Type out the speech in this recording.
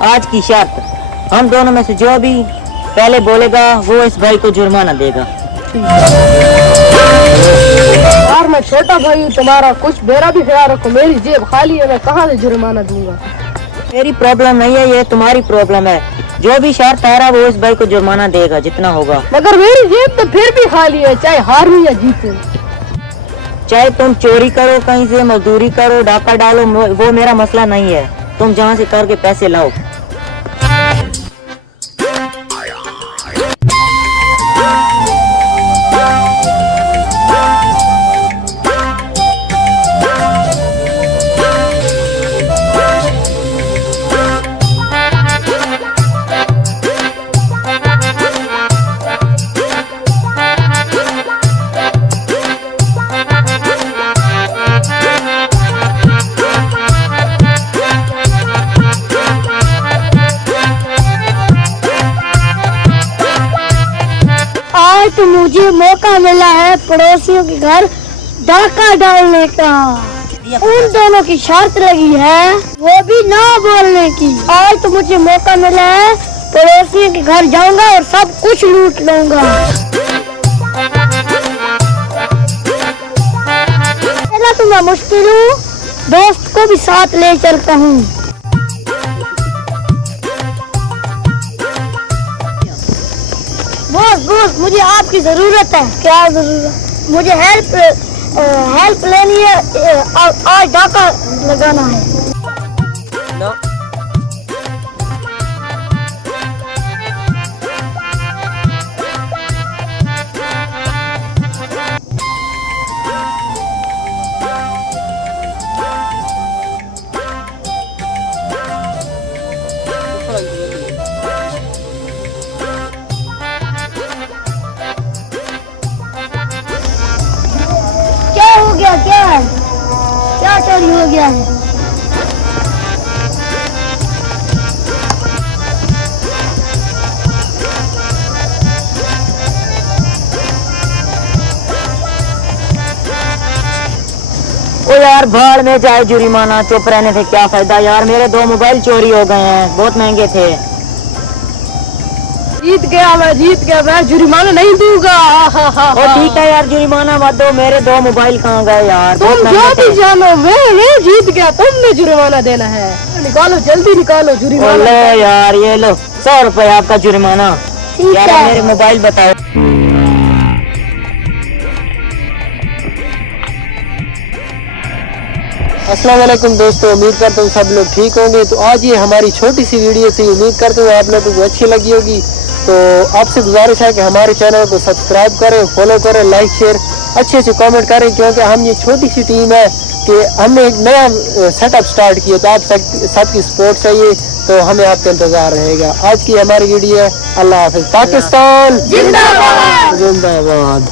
आज की शर्त, हम दोनों में से जो भी पहले बोलेगा वो इस भाई को जुर्माना देगा। यार मैं छोटा भाई हूँ तुम्हारा, कुछ मेरा भी ख्याल रखो। मेरी जेब खाली है, मैं कहाँ से जुर्माना दूंगा। मेरी प्रॉब्लम नहीं है, ये तुम्हारी प्रॉब्लम है। जो भी शर्त आ रहा वो इस भाई को जुर्माना देगा जितना होगा। मगर मेरी जेब तो फिर भी खाली है, चाहे हार या जीते। चाहे तुम चोरी करो, कहीं से मजदूरी करो, डाका डालो, वो मेरा मसला नहीं है। तुम जहाँ से करके पैसे लाओ। तो मुझे मौका मिला है पड़ोसियों के घर डाका डालने का। उन दोनों की शर्त लगी है, वो भी ना बोलने की। आज तो मुझे मौका मिला है, पड़ोसियों के घर जाऊंगा और सब कुछ लूट लूंगा। पहला तो मैं मुश्किल हूँ, दोस्त को भी साथ ले चलता हूँ। बॉस मुझे आपकी जरूरत है। क्या जरूरत? मुझे हेल्प लेनी है, आज डाका लगाना है। no. क्या चोरी हो गया है? ओ यार भाड़ में जाए जुर्माना, चुप रहने से क्या फायदा यार। मेरे 2 मोबाइल चोरी हो गए हैं, बहुत महंगे थे। जीत गया मैं जुर्माना नहीं दूंगा। ओ ठीक है यार, जुर्माना मत दो। मेरे 2 मोबाइल कहाँ गए यार? तुम जो भी जानो, मैं जीत गया, तुमने जुर्माना देना है। निकालो जल्दी निकालो जुर्माना। ले यार ये लो 100 रुपए आपका जुर्माना। यार मेरे मोबाइल बताओ। अस्सलाम वालेकुम दोस्तों, उम्मीद करता हूँ सब लोग ठीक होंगे। तो आज ये हमारी छोटी सी वीडियो थी, उम्मीद करता हूँ आप लोगों को अच्छी लगी होगी। तो आपसे गुजारिश है कि हमारे चैनल को सब्सक्राइब करें, फॉलो करें, लाइक शेयर अच्छे कमेंट करें, क्योंकि हम ये छोटी सी टीम है कि हमने एक नया सेटअप स्टार्ट किया। तो आप सबकी सपोर्ट चाहिए, तो हमें आपका इंतजार रहेगा। आज की हमारी वीडियो है। अल्लाह हाफिज। पाकिस्तान जिंदाबाद।